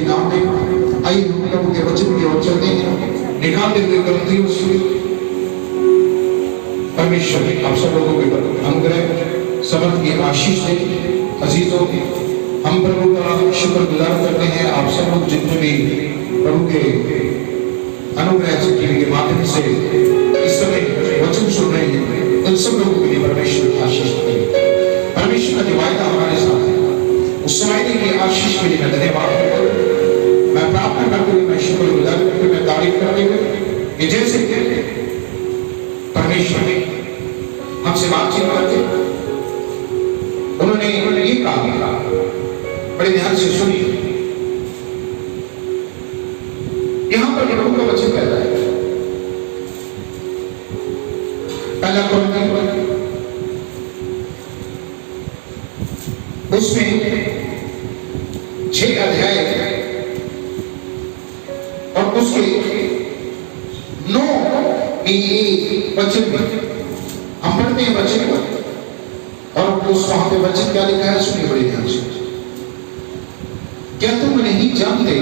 के नाम में आइए हम प्रभु के वचन की ओर चलते हैं। निकालते हुए गलतियों से परमेश्वर आप सब लोगों के अनुग्रह समर्थ की आशीष दे। अजीजों, हम प्रभु का शुक्रगुजार करते हैं। आप सब लोग जितने भी प्रभु के अनुग्रह के माध्यम से इस समय वचन सुन रहे हैं, उन सब लोगों के लिए परमेश्वर की आशीष दे। परमेश्वर का जो वायदा हमारे साथ है, उस वायदे की आशीष के लिए मैं धन्यवाद करता हूं। मैं प्रार्थना करते हुए, मैं शुक्रगुजार करते हुए, मैं तारीफ करते हुए कि जैसे परमेश्वर ने हमसे बातचीत करके उन्होंने ये कहा, बड़े ध्यान से सुनिए। यहां पर प्रभु का वचन कहता है, पहला कुरिन्थियों उसमें 6 अध्याय और उसके 9 वचन में हम पढ़ते हैं वचन को, और उस वहां पे वचन क्या लिखा है सुनिए बड़े ध्यान से। क्या तुम नहीं जानते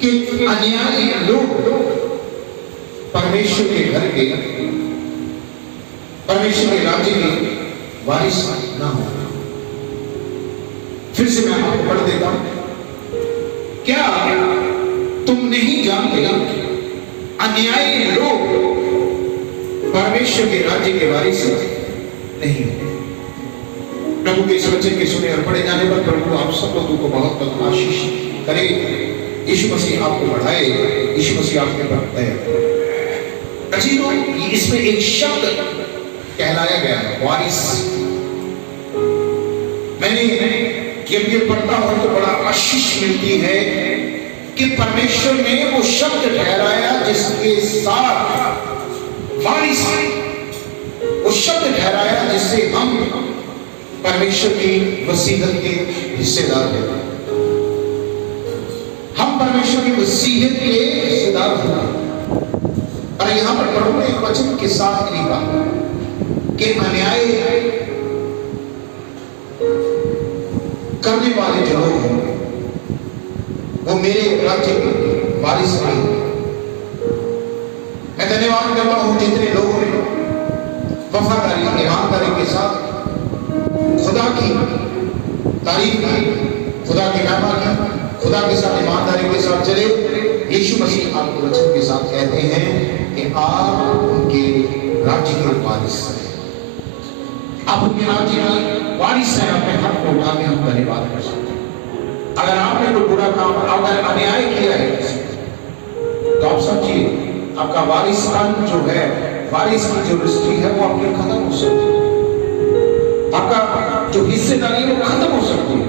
कि अन्यायी लोग परमेश्वर के घर के, परमेश्वर के राज्य के वारिस ना हो? फिर से मैं आपको पढ़ देता हूं। क्या तुम नहीं जानते अन्यायी लोग परमेश्वर के राज्य के वारिस नहीं हो? प्रभु के इस वचन के सुने और पढ़े जाने पर प्रभु आप सब लोगों को बहुत बहुत आशीष करे। यीशु मसीह आपको बढ़ाए, यीशु मसीह आपके पर दया करे। इसमें एक शब्द कहलाया गया है, वारिस। मैंने जब ये पढ़ता हूं तो बड़ा आशीष मिलती है कि परमेश्वर ने वो शब्द ठहराया जिसके साथ वारिस, वो शब्द ठहराया जिससे हम परमेश्वर की वसीयत के हिस्सेदार हैं। हम परमेश्वर की वसीयत के हिस्सेदार हैं। और यहां पर प्रभु ने एक वचन के साथ लिखा कि अन्याय करने वाले जो लोग हैं वो मेरे राज्य के वारिस नहीं। मैं धन्यवाद करता हूं जितने लोगों ने वफादारी, ईमानदारी के साथ खुदा की तारीफ की, खुदा की महिमा की, खुदा के साथ ईमानदारी के साथ चले। यीशु मसीह आपके वचन के साथ कहते हैं कि आप उनके राज्य के वारिस हैं। आप उनके राज्य के वारिस हैं। अपने हाथ को उठा के हम धन्यवाद कर सकते हैं। अगर आपने कोई बुरा काम, अगर अन्याय किया है तो आप समझिए आपका वारिसपन जो है, वारिस की जो रजिस्ट्री है वो आपकी खत्म हो सकती है। आपका जो हिस्सेदारी है वो खत्म हो सकती है।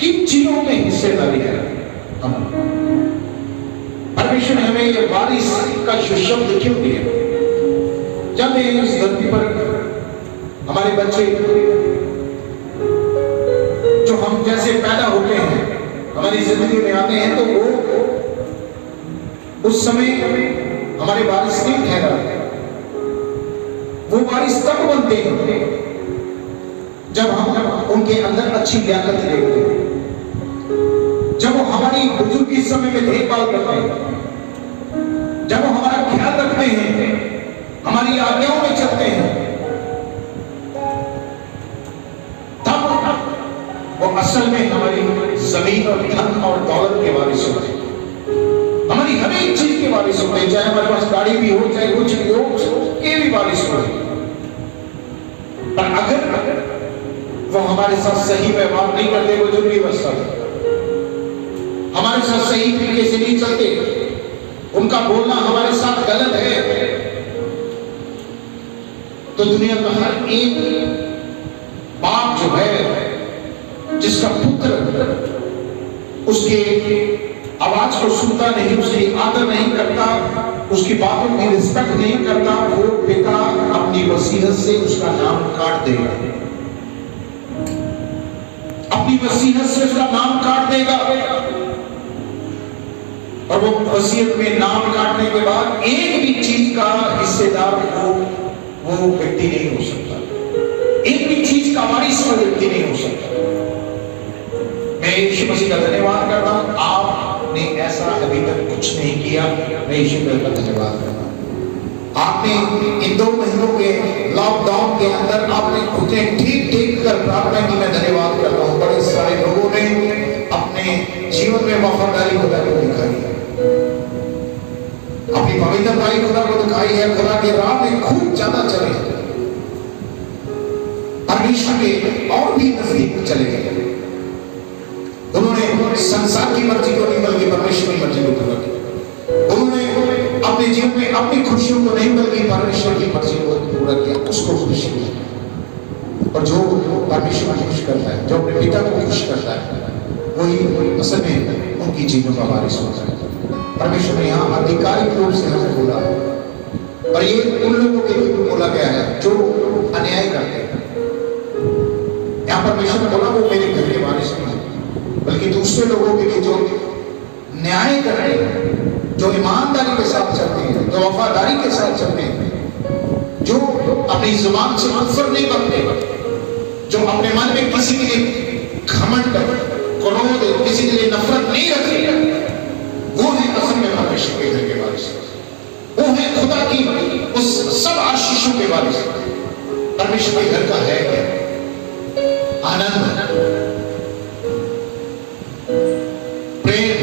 किन चीजों में हिस्सेदारी है? परमेश्वर ने हमें ये वारिस का जो शब्द क्यों दिया? जब इस धरती पर हमारे बच्चे जो हम जैसे पैदा होते हैं, हमारी जिंदगी में आते हैं, तो वो उस समय हमारे वारिस नहीं ठहराते। वो वारिस तब बनते हैं जब हम उनके अंदर अच्छी लियाकत देखते हैं, जब वो हमारी बुजुर्गी समय में देखभाल करते हैं, जब वो हमारा ख्याल रखते हैं, हमारी आज्ञाओं में चलते हैं, तब वो असल में हमारी जमीन और धन और दौलत के वारिस होते हैं। हमारी हर एक चीज के वारिस होते हैं, चाहे हमारे पास गाड़ी भी हो, चाहे कुछ भी हो, ये भी वारिस होते हैं। पर अगर वो हमारे साथ सही व्यवहार नहीं करते, वो जुर्मी अवस्था है, हमारे साथ सही तरीके से नहीं चलते, उनका बोलना हमारे साथ गलत है, तो दुनिया का हर एक बाप जो है, जिसका पुत्र उसके आवाज को सुनता नहीं, उसकी आदर नहीं करता, उसकी बातों की रिस्पेक्ट नहीं करता, वो पिता अपनी वसीयत से उसका नाम काट देगा। अपनी वसीयत से उसका नाम काट देगा। और वो वसीयत में नाम काटने के बाद एक भी चीज का हिस्सेदार वो व्यक्ति नहीं हो सकता, एक भी चीज का वारिस वो व्यक्ति नहीं हो सकता। मैं मैं यीशु मसीह का धन्यवाद करता हूँ, आपने ऐसा अभी तक कुछ नहीं किया। मैं यीशु मसीह का धन्यवाद करता हूँ। आपने इन 2 महीनों के लॉकडाउन के अंदर आपने खुद ठीक कर प्रार्थना की। मैं धन्यवाद करता हूँ। बड़े सारे लोगों ने अपने जीवन में वफादारी खुदा को दिखाई है, अपनी पवित्रताई खुदा को दिखाई है, खुदा के राह में खूब ज्यादा चले, परमेश्वर के और भी नजदीक चले गए। उन्होंने संसार की मर्जी को नहीं बल्कि परमेश्वर की मर्जी को पूरा किया। उन्होंने अपने जीवन में अपनी खुशियों को नहीं बल्कि परमेश्वर की मर्जी को पूरा किया, उसको खुशी मिली। और जो परमेश्वर को खुश करता है, जो अपने पिता को खुश करता है, वही असल में उनकी चीजों का वारिस होता है। परमेश्वर ने यहाँ आधिकारिक रूप से हमें बोला है, और ये उन लोगों के लिए बोला गया है जो अन्याय करते हैं। यहाँ परमेश्वर ने बोला वो मेरे घर के वारिस नहीं है, बल्कि दूसरे लोगों के लिए जो न्याय करते हैं, जो ईमानदारी के साथ चलते हैं, जो वफादारी के साथ चलते हैं, जो अपनी जुबान से कुफ्र नहीं करते, जो अपने मन में किसी के लिए घमंड, क्रोध, किसी के लिए नफरत नहीं रखते, वो है असल में परमेश्वर के घर के वारिस। वो है खुदा की उस सब आशीषों के वारिस। परमेश्वर के घर का है क्या? आनंद, प्रेम,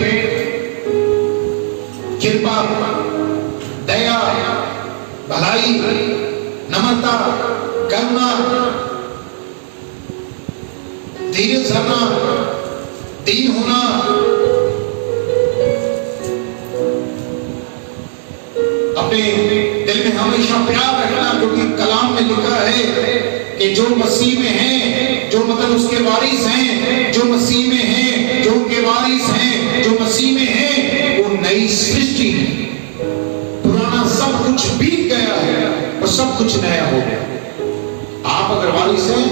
कृपा, दया, भलाई, नम्रता, करुणा, धीरज रखना, दीन होना, अपने दिल में हमेशा प्यार रखना, क्योंकि कलाम में लिखा है कि जो मसीह में हैं, जो मतलब उसके वारिस हैं, जो मसीह में हैं, जो उनके वारिस हैं, जो मसीह में हैं, वो नई सृष्टि है। पुराना सब कुछ बीत गया है और सब कुछ नया हो गया। आप अगर वारिस हैं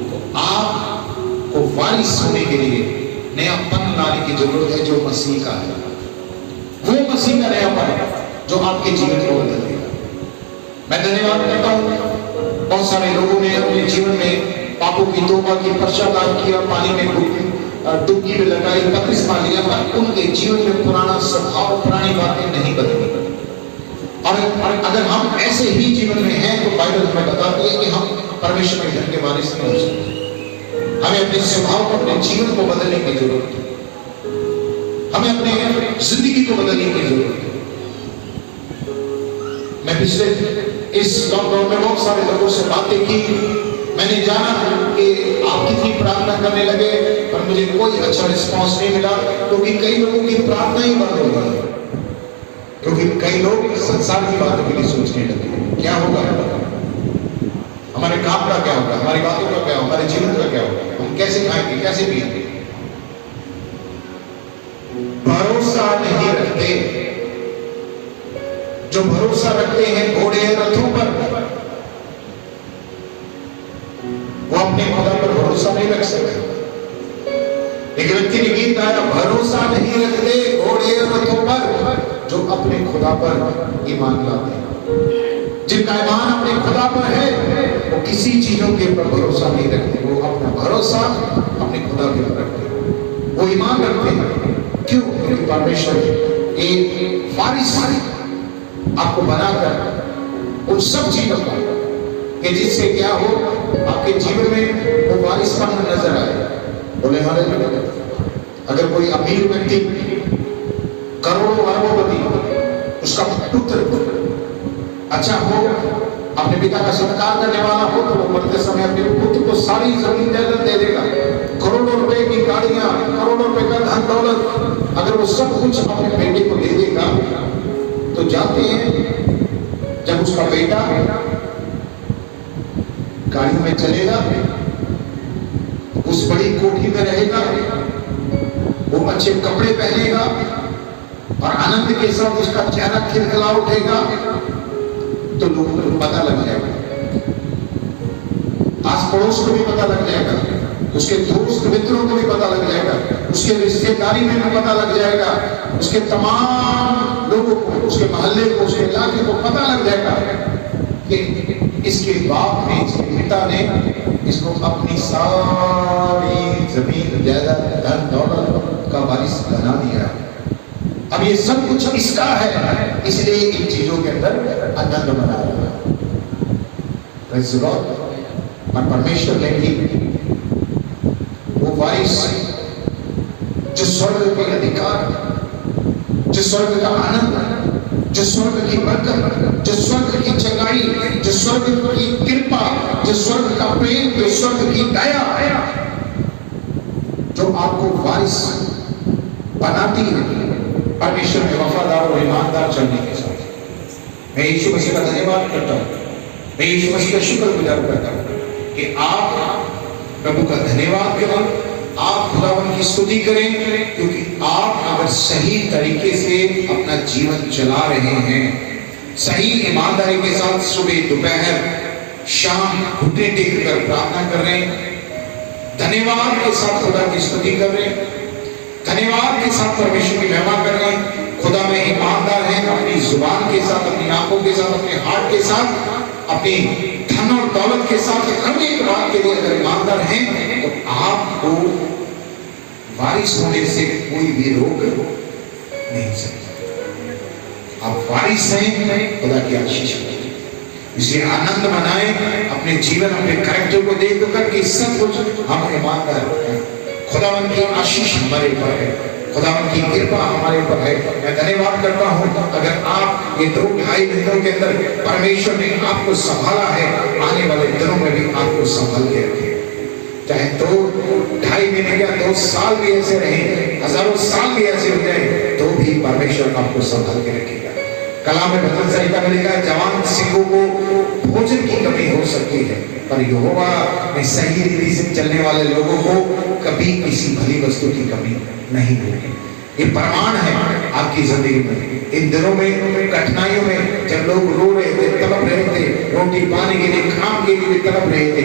तो आपको वारिस होने के लिए नयापन लाने की जरूरत है, जो मसीह का है। वो मसीह का नयापन जो आपके जीवन को बदल देगा। मैं धन्यवाद करता हूँ, बहुत सारे लोगों ने अपने जीवन में पापों की तौबा की, पश्चाताप किया, पानी में डुबकी में लगाई, बपतिस्मा लिया, पर उनके जीवन में पुराना स्वभाव, पुरानी बातें नहीं बदली। और अगर हम ऐसे ही जीवन में हैं तो बाइबल हमें बताती है कि हम परमेश्वर के घर के वारिस नहीं हो सकते। हमें अपने स्वभाव को, अपने जीवन को बदलने की जरूरत है। हमें अपने जिंदगी को बदलने की जरूरत है। मैं पिछले इस लॉकडाउन में बहुत सारे लोगों से बातें की। मैंने जाना कि आप कितनी प्रार्थना करने लगे, पर मुझे कोई अच्छा रिस्पांस नहीं मिला, क्योंकि कई लोगों की प्रार्थना ही बंद हो गई, क्योंकि कई लोग संसार की बातों के लिए सोचने लगे। क्या होगा हमारे काम का, क्या होगा हमारी बातों का, क्या होगा हमारे जीवन का, क्या होगा, हम कैसे खाएंगे, कैसे पिएंगे। भरोसा नहीं रखते। जो भरोसा रखते हैं घोड़े रथों पर, वो अपने खुदा पर भरोसा नहीं रख सकते। एक व्यक्ति ने गीत गाया, भरोसा नहीं रखते घोड़े रथों पर, जो अपने खुदा पर ईमान लाते हैं। जिनका ईमान अपने खुदा पर है, वो किसी चीजों के ऊपर भरोसा नहीं रखते। वो अपना भरोसा अपने खुदा के ऊपर रखते हैं। वो ईमान रखते हैं। क्यों? क्योंकि परमेश्वर एक वारिस आपको बनाकर उन सब चीजों का, कि जिससे क्या हो, आपके जीवन में वो वारिसपन नजर आए। बोले हालेलुया। अगर कोई अमीर व्यक्ति, करोड़ों अरबोपति, उसका पुत्र अच्छा हो, अपने पिता का सत्कार करने वाला हो, तो वो मरते समय अपने पुत्र को सारी जमीन जायदाद दे देगा। करोड़ों रुपए की गाड़ियां, करोड़ों रुपए का धन दौलत, अगर वो सब कुछ अपने बेटे को दे देगा, तो जाते हैं जब उसका बेटा गाड़ी में चलेगा, उस बड़ी कोठी में रहेगा, वो अच्छे कपड़े पहनेगा और आनंद के साथ उसका चेहरा खिलखिला उठेगा, तो लोगों को पता लग जाएगा, आस पड़ोस को भी पता लग जाएगा, उसके दोस्त मित्रों को भी पता लग जाएगा, उसके रिश्तेदारी में भी पता लग जाएगा, उसके तमाम लोगों को, उसके मोहल्ले को, उसके इलाके को पता लग जाएगा कि इसके बाप ने, इसके पिता ने इसको अपनी सारी जमीन जायदाद धन दौलत का वारिस बना दिया। अब ये सब कुछ इसका है, इसलिए इन चीजों के अंदर आनंद मना रहा है। Praise the Lord। और परमेश्वर ने भी वो वारिस जो स्वर्ग के अधिकार, जो स्वर्ग का आनंद, जो स्वर्ग की बरकत, जो स्वर्ग की चंगाई, जो स्वर्ग की कृपा, जो स्वर्ग का प्रेम, जो स्वर्ग की दया, जो आपको वारिस बनाती है परमेश्वर में वफादार और ईमानदार चलने के साथ। मैं यीशु मसीह का धन्यवाद करता हूँ, मैं यीशु मसीह का शुक्रगुजार करता हूँ कि आप प्रभु का धन्यवाद करें, आप खुदावन की स्तुति करें, क्योंकि आप अगर सही तरीके से अपना जीवन चला रहे हैं, सही ईमानदारी के साथ सुबह दोपहर शाम घुटने टेक कर प्रार्थना कर रहे हैं, धन्यवाद के साथ खुदा की स्तुति कर रहे हैं, धन्यवाद के साथ परमेश्वर की महिमा कर रहे हैं, खुदा में ईमानदार हैं, अपनी जुबान के साथ, अपनी आंखों के साथ, अपने हार्ट के साथ, अपनी धन और दौलत के साथ, हर एक बात के लिए अगर ईमानदार हैं तो आपको वारिस होने से कोई भी रोक नहीं सकता। आप वारिस हैं खुदा की आशीष में, इसलिए आनंद मनाएं अपने जीवन, अपने कैरेक्टर को देख कर कि सब कुछ हम ईमानदार हैं। खुदावन की आशीष हमारे ऊपर है, खुदावन की कृपा हमारे ऊपर है। मैं धन्यवाद करता हूँ, अगर आप ये 2-2.5 महीनों के अंदर परमेश्वर ने आपको संभाला है, आने वाले दिनों में भी आपको संभाल के रखे। चाहे 2-2.5 महीने या 2 साल भी ऐसे रहे, हजारों साल भी ऐसे हो जाए, तो भी परमेश्वर आपको संभाल के रखेगा। कलाम में भजन संहिता में लिखा है, जवान सिंहों को भोजन की कमी हो सकती है, पर यहोवा में सही रीति से चलने वाले लोगों को कभी किसी भली वस्तु की कमी नहीं होगी। ये प्रमाण है आपकी जिंदगी में। इन दिनों में, कठिनाइयों में, जब लोग रो रहे थे, तड़प रहे थे, रोटी पाने के लिए, काम के लिए तड़प रहे थे,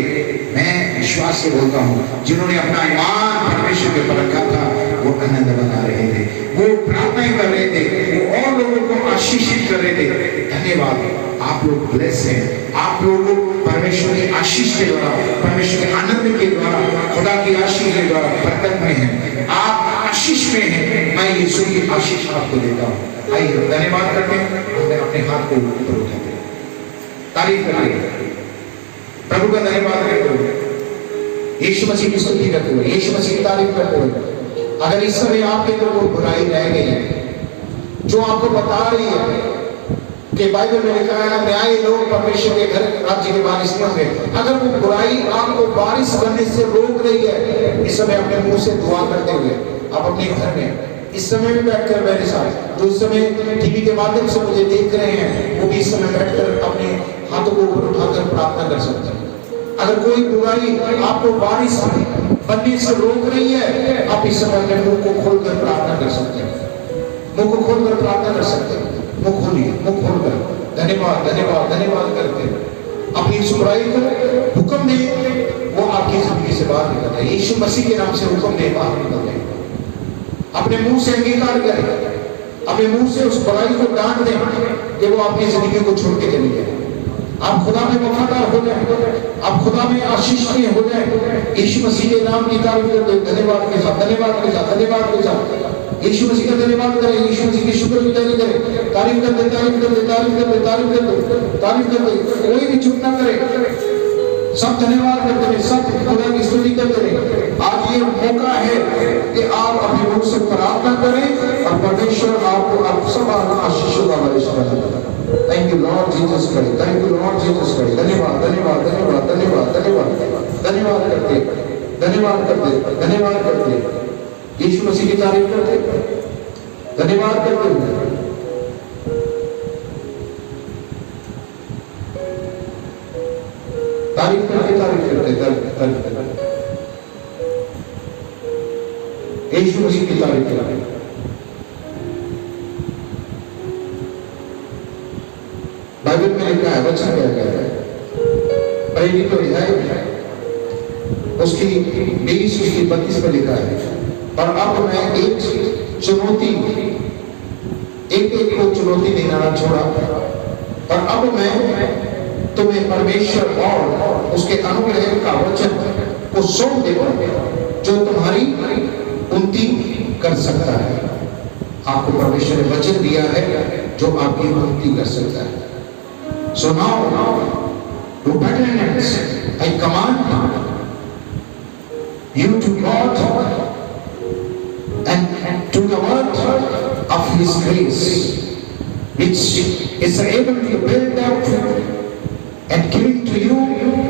मैं विश्वास से बोलता हूँ, जिन्होंने अपना ईमान परमेश्वर के पर रखा था, वो आनंद बना रहे थे, वो प्रार्थनाएं कर रहे थे, वो और लोगों को आशीषित कर रहे थे। धन्यवाद, आप लोग ब्लेस हैं, आप लोग परमेश्वर की आशीष के द्वारा, परमेश्वर के आनंद के द्वारा, खुदा की आशीष के द्वारा बरकत में हैं, आप आशीष में हैं। मैं यीशु की आशीष आपको देता हूँ। आइए धन्यवाद करते हैं, हमने अपने हाथ को ऊपर उठाते हैं, तारीफ करिए, प्रभु का धन्यवाद करते हुए, यीशु मसीह की स्तुति करते हुए, यीशु मसीह की तारीफ करते हुए। अगर इस समय आपके अंदर कोई बुराई रह गई है जो आपको बता रही है कि बाइबल में लिखा है न्याय लोग परमेश्वर के घर राज्य के वारिस नहीं होंगे, अगर वो बुराई आपको वारिस बनने से रोक रही है, इस समय अपने मुंह से दुआ करते हुए आप अपने घर में इस समय भी बैठकर मेरे साथ, जो इस समय टीवी के माध्यम से मुझे देख रहे हैं, वो भी इस समय बैठकर अपने हाथों को ऊपर उठाकर प्रार्थना कर सकते हैं। अगर कोई बुराई आपको वारिस बनने से रोक रही है, आप इस समय अपने मुंह को खोलकर प्रार्थना कर सकते हैं, मुंह को खोलकर प्रार्थना कर सकते हैं। मुंह खोलिए, मुंह खोलकर धन्यवाद धन्यवाद धन्यवाद करके अपनी इस बुराई को हुक्म दे, वो आपकी जिंदगी से बाहर निकल जाए। यीशु मसीह के नाम से हुक्म दे, बाहर निकल जाए। अपने मुंह से अंगीकार करें, अपने मुंह से उस बुराई को डांट दें कि वो आपकी जिंदगी को छोड़ के चली जाए। आप खुदा में वफादार हो जाए, आप खुदा में आशीषनीय हो जाए। यीशु मसीह के नाम की तारीफ करते, धन्यवाद के साथ, धन्यवाद के साथ, धन्यवाद के साथ यीशु मसीह का धन्यवाद करें, यीशु मसीह की शुक्रगुजारी करें, तारीफ करते, तारीफ करते, तारीफ करते, तारीफ करते, तारीफ करते, कोई भी चुप ना करे, सब धन्यवाद करते रहे, सब खुदा की स्तुति करते रहे। आज ये मौका है कि आप अपने मुख से प्रार्थना करें और परमेश्वर आपको आप सब आशीषों का वर्ष करेगा। Thank you Lord Jesus Christ, thank you Lord Jesus Christ. धन्यवाद धन्यवाद धन्यवाद धन्यवाद धन्यवाद धन्यवाद करते, धन्यवाद करते, धन्यवाद करते, यीशु मसीह की तारीफ करते, धन्यवाद करते हुए तारीफ करते, तारीफ करते, यीशु मसीह की तारीफ करते। बाइबल में लिखा है, वचन क्या कहता है, प्रेरित अध्याय उसकी 20 उसकी 32 में लिखा है, और अब मैं एक चुनौती, एक को चुनौती देना छोड़ा, और अब मैं तुम्हें परमेश्वर और उसके अनुग्रह का वचन को सौंप देता हूं। जो तुम्हारी उन्नति कर सकता है। आपको परमेश्वर ने वचन दिया है जो आपकी उन्नति कर सकता है। So now, to betterness, I command you to God and to the word of His grace, which is able to build up and give to you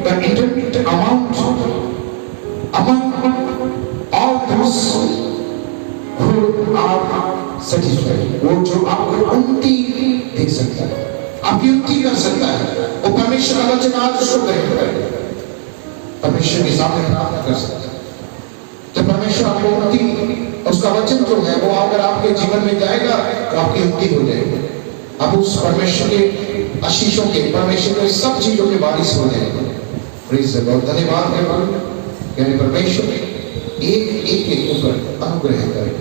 the infinite amount among all those who are satisfied। वो जो आपको उन्नति दे सकता है, आपकी उन्नति कर सकता है, वो परमेश्वर का वचन आज उसको ग्रहण करें, परमेश्वर के सामने प्रार्थना कर सकता है। जब परमेश्वर आपको उन्नति, उसका वचन जो है वो अगर आपके जीवन में जाएगा तो आपकी उन्नति हो जाएगी। आप उस परमेश्वर के आशीषों के, परमेश्वर के सब चीजों के वारिस हो जाएंगे। Praise the Lord. धन्यवाद है यानी परमेश्वर एक एक के ऊपर अनुग्रह करे,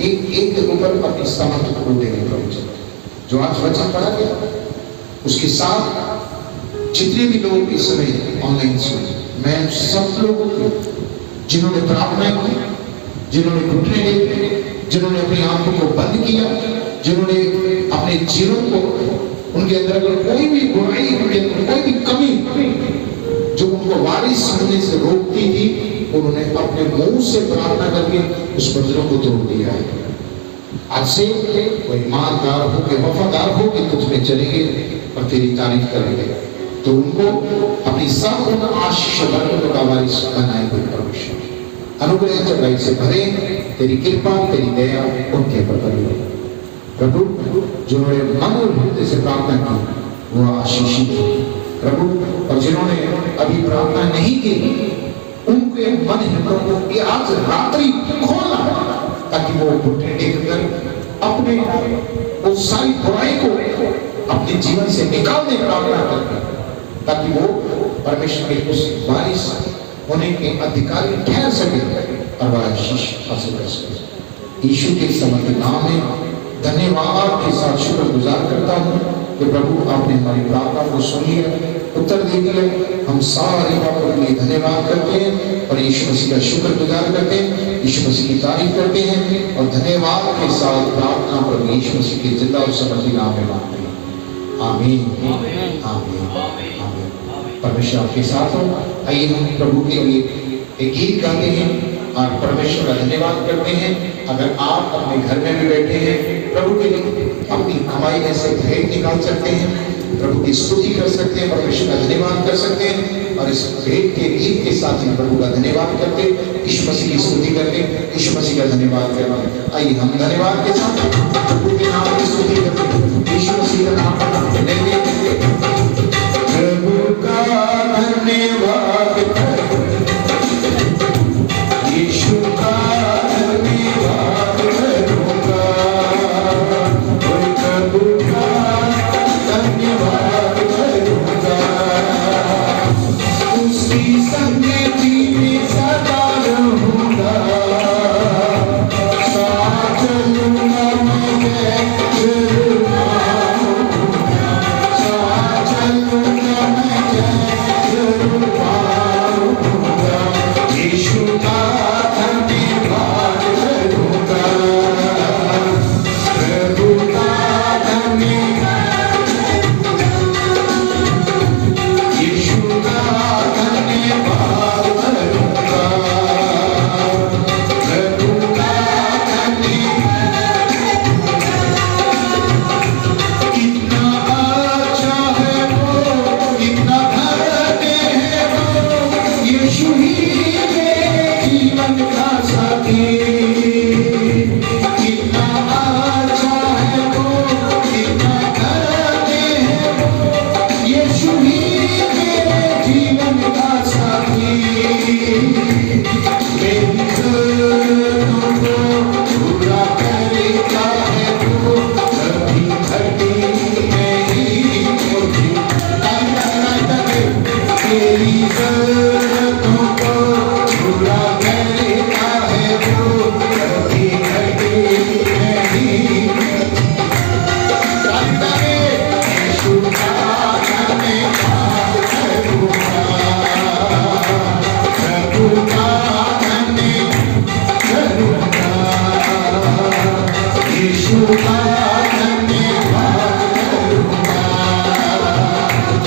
एक एक के ऊपर अपनी सामर्थ्य को देने का जो आज वचन पढ़ा गया, उसके साथ जितने भी लोग इस समय ऑनलाइन सुने, मैं सब लोगों को जिन्होंने प्रार्थना की, जिन्होंने घुटने टेके, जिन्होंने अपनी आंखों को बंद किया, जिन्होंने अपने जीवन को, उनके अंदर अगर कोई भी बुराई, उनके अंदर कोई भी कमी जो उनको वारिस होने से रोकती थी, उन्होंने अपने मुंह से प्रार्थना करके उस बंधनों को तोड़ दिया है। आज से वो ईमानदार हो के, वफादार हो के तुझ में चलेंगे और तेरी तारीफ करेंगे, तो उनको अपनी संपूर्ण आशीष बरकतों का वारिस बनाएंगे। परमेश्वर अनुग्रह चढ़ाई से भरे, तेरी कृपा, तेरी दया उनके पर बनी। प्रभु जिन्होंने मन और हृदय से प्रार्थना की वो आशीषित प्रभु, और जिन्होंने अभी प्रार्थना नहीं की उनके मन हृदयों को ये आज रात्रि खोलना, ताकि वो घुटने टेककर अपने उस सारी बुराई को अपने जीवन से निकालने का प्रार्थना करके, ताकि वो परमेश्वर के उस वारिस होने के अधिकारी ठहर सके और वह आशीष हासिल कर सके। यीशु के समर्पित नाम में धन्यवाद के साथ शुक्र गुजार करता हूँ कि प्रभु आपने हमारी प्रार्थना को सुन लिया, उत्तर दे दिया। हम सारी बातों के लिए धन्यवाद करते हैं और यीशु मसीह का शुक्र गुजार करते हैं, यीशु मसीह की तारीफ करते हैं और धन्यवाद के साथ प्रार्थना प्रभु यीशु मसीह के जिंदा और समर्पित नाम में मांगते हैं। आमीन आमीन आमीन। परमेश्वर आपके साथ हो। आइए हम प्रभु के लिए एक गीत गाते हैं और परमेश्वर का धन्यवाद करते हैं। अगर आप अपने घर में भी बैठे हैं, प्रभु के लिए अपनी कमाई में से भेंट निकाल सकते हैं, प्रभु की स्तुति कर सकते हैं, परमेश्वर का धन्यवाद कर सकते हैं और इस भेंट के गीत के साथ ही प्रभु का धन्यवाद करते, यीशु मसीह की स्तुति करते, यीशु मसीह का धन्यवाद करते। आइए हम धन्यवाद के साथ प्रभु के नाम की स्तुति करते, यीशु मसीह का नाम लेंगे। प्रभु का धन्यवाद करो, यीशु का धन्यवाद करूंगा, प्रभु का धन्यवाद करूंगा, उसकी संगति में सदा रहूंगा, साथ चलूंगा मैं जरूर आऊंगा। का धन्यवाद करूंगा,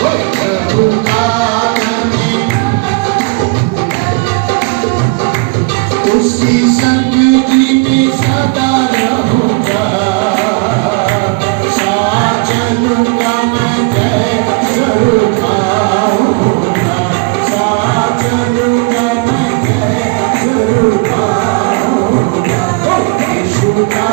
ओए प्रभु का उसी संगति में सदा रहूंगा, साथ चलूंगा मैं जय जरूर पाऊंगा, साथ चलूंगा मैं जय जरूर पाऊंगा, यीशु का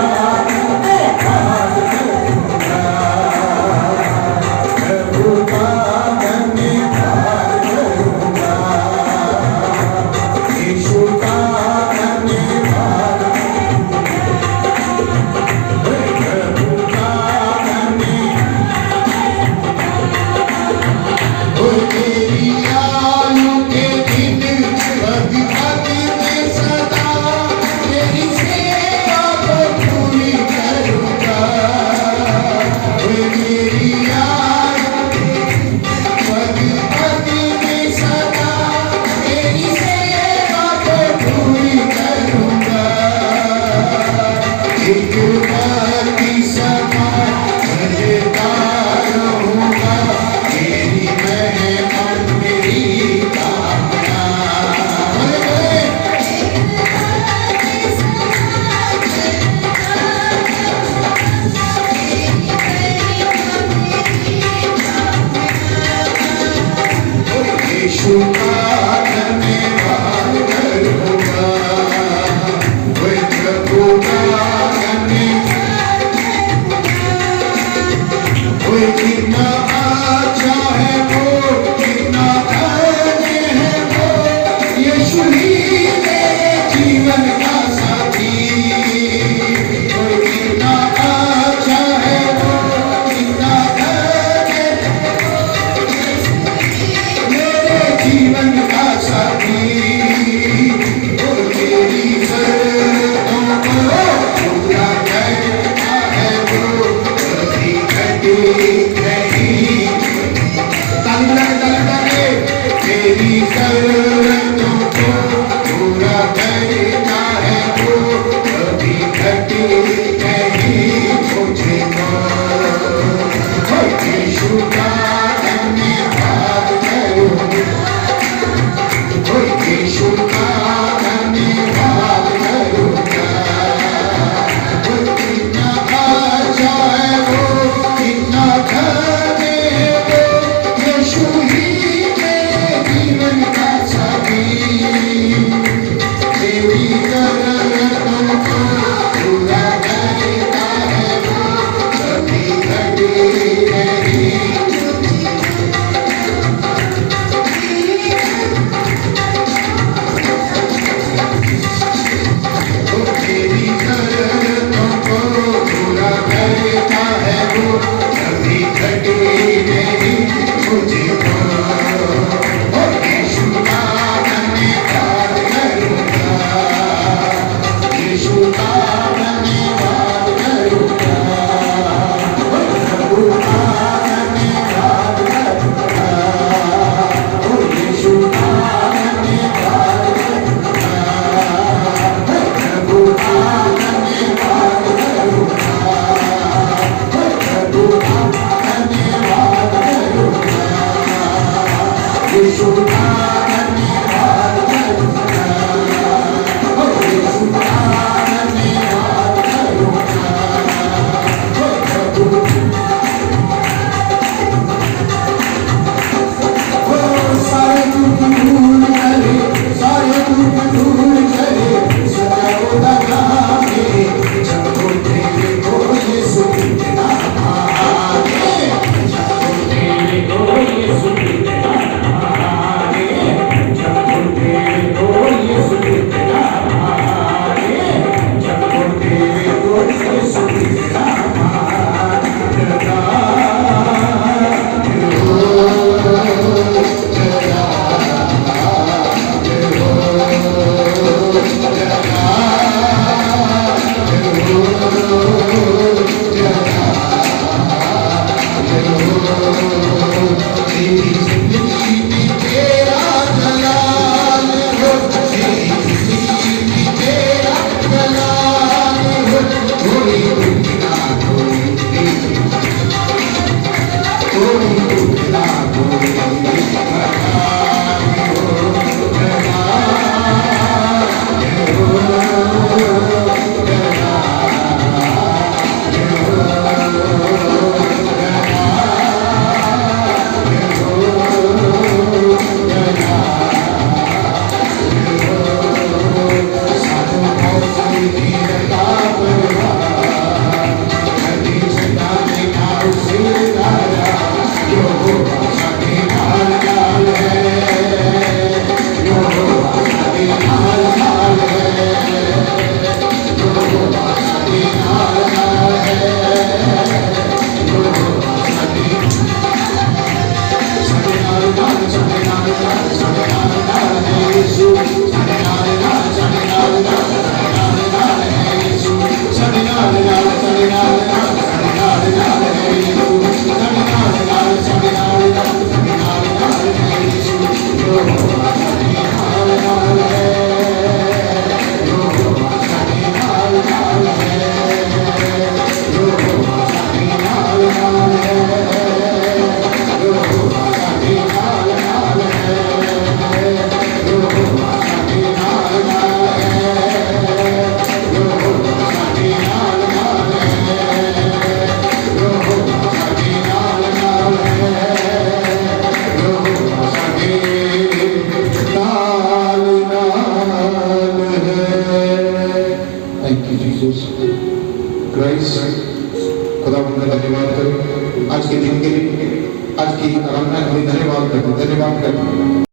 उनका धन्यवाद करें। आज के दिन के लिए, आज की आराधना के लिए धन्यवाद करते।